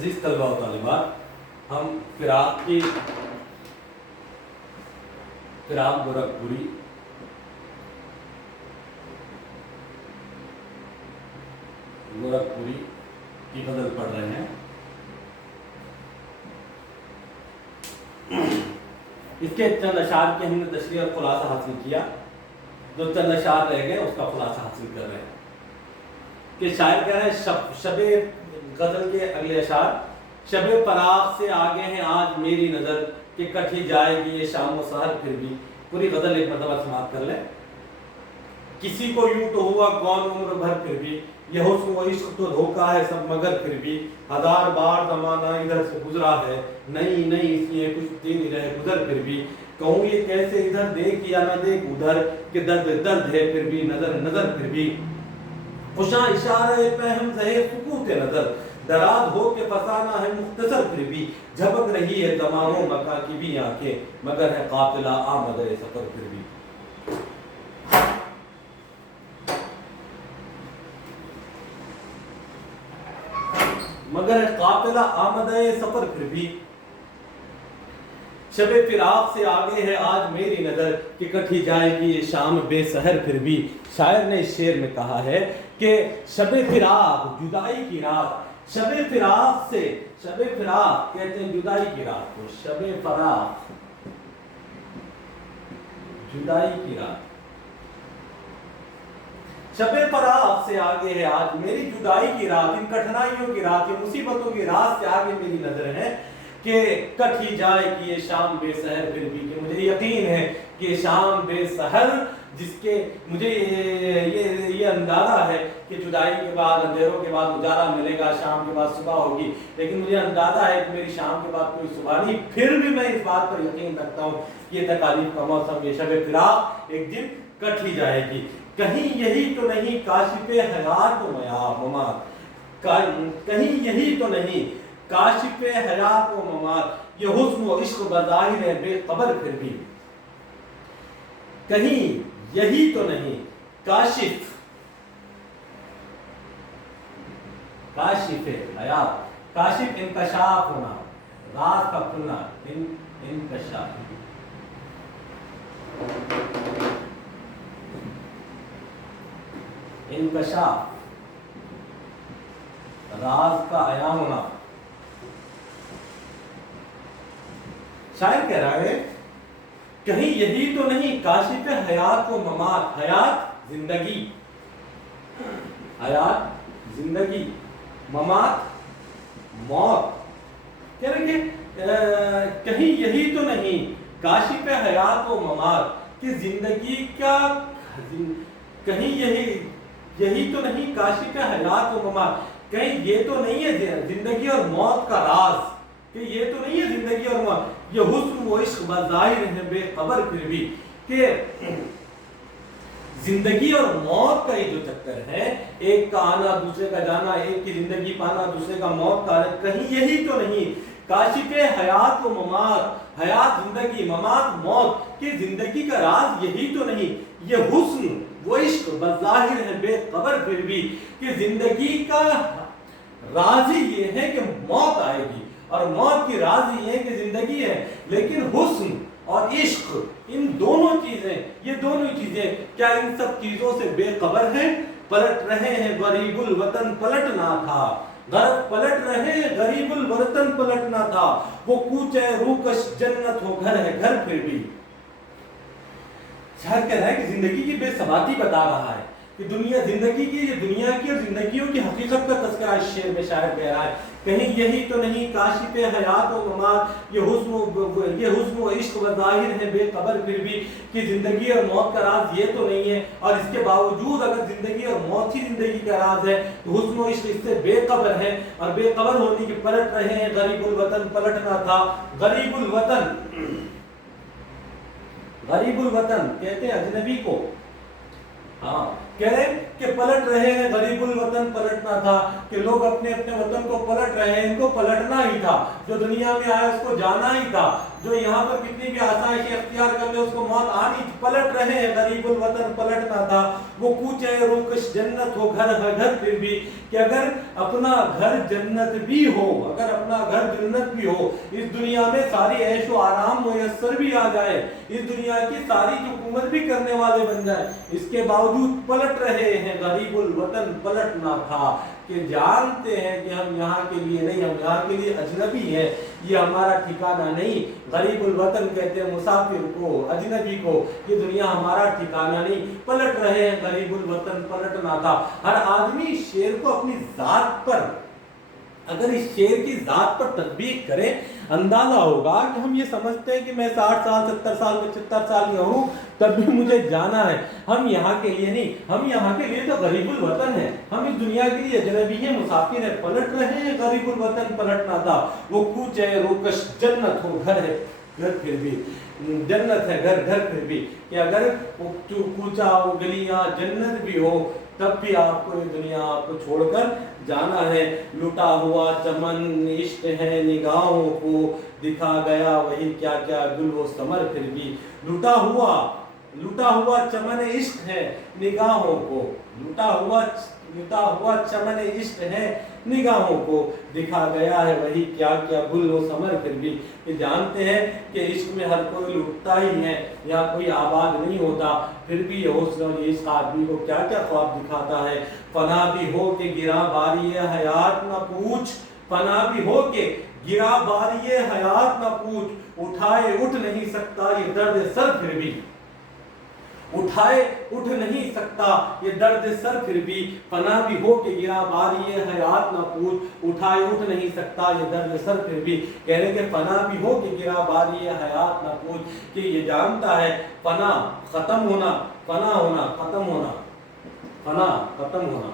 عزیز طلبہ و طالبات، ہم فراق گورکھپوری کی غزل پڑھ رہے ہیں۔ اس کے چند اشعار کی ہم نے تشریح اور خلاصہ حاصل کیا، جو چند اشعار رہ گئے اس کا خلاصہ حاصل کر رہے ہیں کہ شاعر کہہ رہے ہیں شب غزل کے اگلے اشعار، شب فراق سے آگے ہیں آج میری نظر کہ کٹھی جائے گی یہ شام و سحر پھر بھی۔ پوری غزل ایک مرتبہ سماعت کر لیں۔ کسی کو یوں تو ہوا کون عمر بھر پھر بھی، یہ حسن و عشق تو دھوکا ہے سب مگر پھر بھی، ہزار بار زمانہ ادھر سے گزرا ہے نہیں اس لیے کچھ دن رہ گزر پھر بھی، کہوں یہ کیسے ادھر دیکھ یا نہ دیکھ ادھر کہ درد ہے پھر بھی نظر پھر بھی، خوشاں اشارہ پہم زہے سکوت نظر دراز ہو کے فسانہ ہے مختصر پھر بھی، جھپک رہی ہے زمان و مکان کی بھی آنکھیں مگر ہے قافلہ آمد سفر پھر بھی۔ مگر ہے قافلہ آمد سفر پھر بھی، شب فراق سے آگے ہے آج میری نظر کہ کٹھی جائے گی یہ شام بے سحر پھر بھی۔ شاعر نے اس شعر میں کہا ہے کہ شب فراق جدائی کی رات، شب فراق کہتے ہیں جدائی کی رات کو، شب فراق جدائی کی رات، شب فراق سے آگے ہے آج میری جدائی کی رات، ان کٹھنائیوں کی رات، ان مصیبتوں کی رات سے آگے میری نظر ہے کہ کٹھی جائے گی یہ شام بے سحر پھر بھی، کہ مجھے یقین ہے کہ شام بے سحر جس کے مجھے یہ اندازہ ہے کہ جدائی کے بعد اندھیروں کے بعد اجالا ملے گا، شام کے بعد صبح ہوگی، لیکن مجھے اندازہ ہے کہ میری شام کے بعد کوئی صبح نہیں، پھر بھی میں اس بات پر یقین رکھتا ہوں یہ تکالیف کا موسم، یہ شب فراق ایک دن کٹھی جائے گی۔ کہیں یہی تو نہیں کاشف حیات و ممات، کہیں یہی تو نہیں کاشف حیات و ممات، یہ حسن و عشق بظاہر ہے بے خبر پھر بھی، کہیں یہی تو نہیں کاشف حیات، کاشف انکشاف ہونا، راز کا کھلنا، انکشاف راز کا عیاں ہونا۔ شاعر کہہ رہا ہے کہیں یہی تو نہیں کاشف حیات و ممات، حیات زندگی، ممات موت، کہہ رہے کہ کہیں یہی تو نہیں کاشف حیات و ممات، کہ زندگی کا کہیں یہی تو نہیں کاشف حیات و ممات، کہیں یہ تو نہیں ہے زندگی اور موت کا راز، کہ یہ تو نہیں ہے زندگی اور موت، یہ حسن و عشق بظاہر ہے بے خبر پھر بھی، کہ زندگی اور موت کا یہ جو چکر ہے، ایک کا آنا دوسرے کا جانا، ایک کی زندگی پانا دوسرے کا موت کا، کہیں یہی تو نہیں کاشف حیات و ممات، حیات زندگی، ممات موت، کہ زندگی کا راز یہی تو نہیں، یہ حسن وہ عشق بظاہر ہے بے خبر پھر بھی، کہ زندگی کا راز ہی یہ ہے کہ موت آئے گی، اور موت کی راز ہی ہے کہ زندگی ہے، لیکن حسن اور عشق ان دونوں چیزیں، یہ دونوں چیزیں کیا ان سب چیزوں سے بے خبر ہیں؟ پلٹ رہے ہیں غریب الوطن پلٹنا تھا، پلٹ رہے ہیں غریب الوطن پلٹنا تھا، وہ کوچے روکش جنت ہو گھر ہے گھر پھر بھی۔ شاعر کہہ رہا ہے کہ زندگی کی بے ثباتی بتا رہا ہے کہ زندگی کی یہ دنیا کی اور زندگیوں کی حقیقت کا تذکرہ اس شعر میں شاعر کہہ رہا ہے، کہیں یہی تو نہیں کاشف حیات و ممات، یہ حسن و عشق بظاہر ہے بے خبر پھر بھی، کہ زندگی اور موت کا راز یہ تو نہیں ہے، اور اس کے باوجود اگر زندگی اور موت ہی زندگی کا راز ہے تو حسن و عشق اس سے بے خبر ہے، اور بے خبر ہونے کی پلٹ رہے ہیں غریب الوطن پلٹنا تھا۔ غریب الوطن کہتے ہیں اجنبی کو، کہہ رہے کہ پلٹ رہے ہیں غریب الوطن پلٹنا تھا، کہ لوگ اپنے وطن کو پلٹ رہے ہیں، ان کو پلٹنا ہی تھا، جو دنیا میں آیا اس کو جانا ہی تھا، जो यहाँ पर कितनी भी आसाइश इख्तियार कर ले उसको मौत आनी, पलट रहे हैं, गरीबुल वतन पलटना था। वो कूचे रुकश जन्नत हो घर है घर फिर भी, कि अगर अपना घर जन्नत भी हो, अगर अपना घर जन्नत भी हो, इस दुनिया में सारी ऐशो आराम मुयस्सर भी आ जाए, इस दुनिया की सारी हुकूमत भी करने वाले बन जाए, इसके बावजूद पलट रहे हैं, गरीबुल वतन पलटना था, कि जानते हैं कि हम यहाँ के लिए नहीं, हम यहाँ के लिए अजनबी हैं, ये हमारा ठिकाना नहीं। गरीबुल वतन कहते हैं मुसाफिर को, अजनबी को, ये दुनिया हमारा ठिकाना नहीं, पलट रहे हैं, गरीबुल वतन पलटना था। हर आदमी शेर को अपनी जात पर, अगर इस शेर की जात पर तदबीक करें, अंदाजा होगा कि हम ये समझते हैं कि मैं 60 साल 70 साल 75 साल या हूँ तब भी मुझे जाना है, हम यहाँ के लिए नहीं, हम यहाँ के लिए तो गरीबुल वतन है, हम इस दुनिया के लिए अजनबी हैं, मुसाफिर है, पलट रहे हैं, गरीबुल वतन पलटना था। वो कूच है रोकश जन्नत हो घर है घर फिर भी, जन्नत है घर घर फिर भी, कि अगर वो कूचा हो गलियां जन्नत भी हो तब भी आपको ये दुनिया आपको छोड़कर जाना है। लुटा हुआ चमन इश्क है निगाहों को दिखा गया वही क्या क्या गुल वो समर फिर भी, लुटा हुआ चमन इश्क है निगाहों को, लुटा हुआ चमन इश्क है निगाहों को दिखा गया है वही क्या क्या गुल वो समर फिर भी, कि जानते हैं कि इश्क में हर कोई लुटता ही है, या कोई आबाद नहीं होता, फिर भी ये हौसला इस आदमी को क्या क्या ख्वाब दिखाता है। फना भी हो के गिरा बारी हयात न पूछ, फना भी हो के गिरा बारी हयात न पूछ, उठाए उठ नहीं सकता ये दर्द सर फिर भी, उठाए उठ नहीं सकता ये दर्द सर फिर भी, फना भी हो के गिरा बारी हयात न पूछ, उठाए उठ नहीं सकता ये दर्द सर फिर भी। कह रहे कि फना भी हो के गिरा बारी हयात न पूछ, कि ये जानता है फना खत्म होना, फना होना खत्म होना, फना खत्म होना,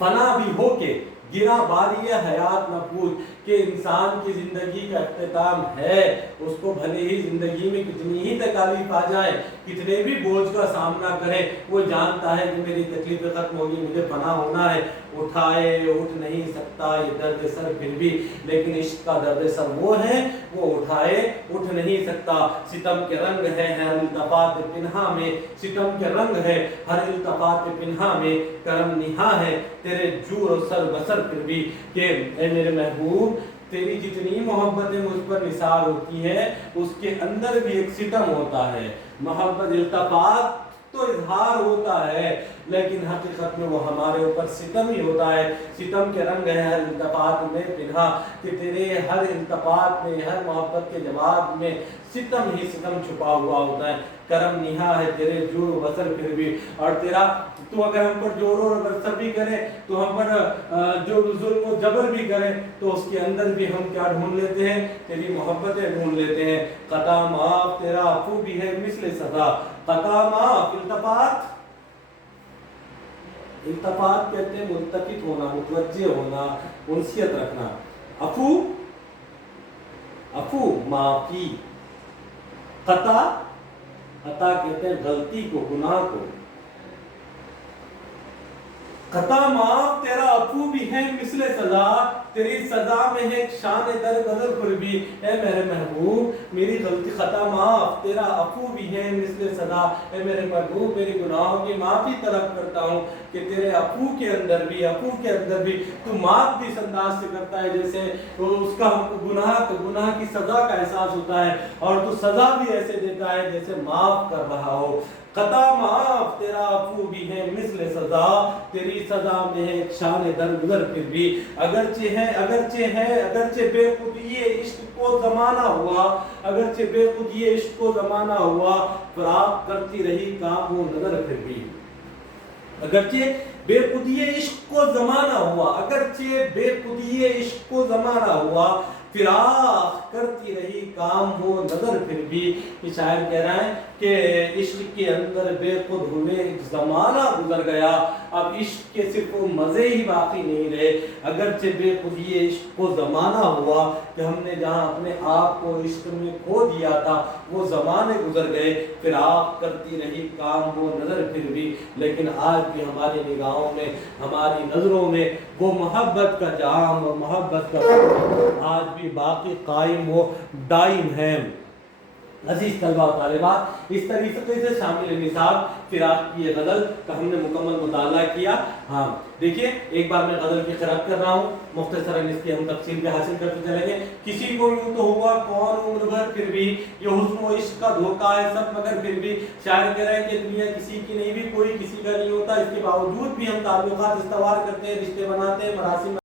फना भी हो के गिरा बारी हयात न पूछ, कि इंसान की जिंदगी का इख्तिताम है, उसको भले ही जिंदगी में कितनी ही तकलीफ आ जाए, कितने भी बोझ का सामना करे, वो जानता है कि मेरी तकलीफें खत्म होगी, मुझे फना होना है, उठाए उठ नहीं सकता ये दर्द सर फिर भी, लेकिन इश्क का दर्द सर वो है वो उठाए उठ नहीं सकता। सितम के रंग है हर इल्तफात पिन्हा में, सितम के रंग है हर इल्तफात पिन्हा में, करम निहा है तेरे जूर और सर बसर फिर भी, कि ऐ मेरे महबूब तेरी जितनी मोहब्बतें मुझ पर निसार होती है उसके अंदर भी एक सितम होता है। मोहब्बत इल्तफात तो इजहार होता है, लेकिन हकीकत में वो हमारे ऊपर सितम ही होता है। सितम के रंग है हर इल्तफात में पिन्हा, कि तेरे हर इल्तफात में हर मोहब्बत के जवाब में सितम ही सितम छुपा हुआ होता है। करम निहा है तेरे जोर बसर फिर भी, और तेरा तू अगर हम पर जोर और बसर भी करे, तो हम पर जो जुल्म जबर भी करे, तो उसके अंदर भी हम क्या ढूंढ लेते हैं, तेरी मोहब्बतें ढूंढ लेते हैं। कता माफ तेरा अफू भी है मिस्ल सदा, कता माफ इल्तफात, इल्तफात कहते हैं मुल्तफित होना, मुतवज्जे होना, उनसियत रखना। अफू अफू माफी, कता कता कहते हैं गलती को गुनाह को, कता माफ तेरा अफू भी है मिसले सजा, तेरी सजा में है शान दर गदर पर भी। ए मेरे महबूब मेरी गलती खता माफ तेरा अफू भी है मिसले सजा, ए मेरे महबूब मेरे गुनाहों की माफी तलब करता हूँ, कि तेरे अफू के अंदर भी तू माफ भी इस अंदाज से करता है जैसे तो उसका गुनाह की सजा का एहसास होता है, और तू सजा भी ऐसे देता है जैसे माफ कर रहा हो। कता माफ तेरा अफू भी है मिस्ल सजा, तेरी सजा में है एक शान दरगुजर फिर भी। अगरचे बेखुद ये इश्क को जमाना हुआ, अगरचे बेखुद ये इश्क को जमाना हुआ, फराक करती रही काम वो नजर फिर भी। अगरचे बेखुदिये इश्क को जमाना हुआ, अगरचे बेखुदिये इश्क को जमाना हुआ, फिराक करती रही काम वो नजर फिर भी। शायर कह रहा है कि इश्क के अंदर बेखुद हुए एक जमाना गुजर गया, अब इश्क के सिर्फ वो मजे ही बाकी नहीं रहे। अगरचे बेखुद ये इश्क को जमाना हुआ कि हमने जहाँ अपने आप को इश्क में खो दिया था वो जमाने गुजर गए, फिराक करती रही काम वो नजर फिर भी। लेकिन आज भी हमारी निगाहों में हमारी नजरों में वो मोहब्बत का जाम और मोहब्बत का आज भी की बाकी कायम व दाइम है। अजीज तलबा और तालिबात, इस तरीके से शामिल निसाब फिराक की ये गज़ल का हमने मुकम्मल मुताला किया। हाँ देखिए, एक बार मैं गज़ल की क़िराअत कर रहा हूँ, मुख्तसरन इसकी हम तफसील पे हासिल करते चलेंगे। किसी को यूं तो हुआ कौन उम्र भर फिर भी, ये हुस्न व इश्क का धोखा है सब मगर फिर भी। शायर कह रहे हैं कि दुनिया किसी की नहीं भी, कोई किसी का नहीं होता, इसके बावजूद भी हम ताल्लुकात इस्तवार करते हैं, रिश्ते बनाते हैं, मरासिम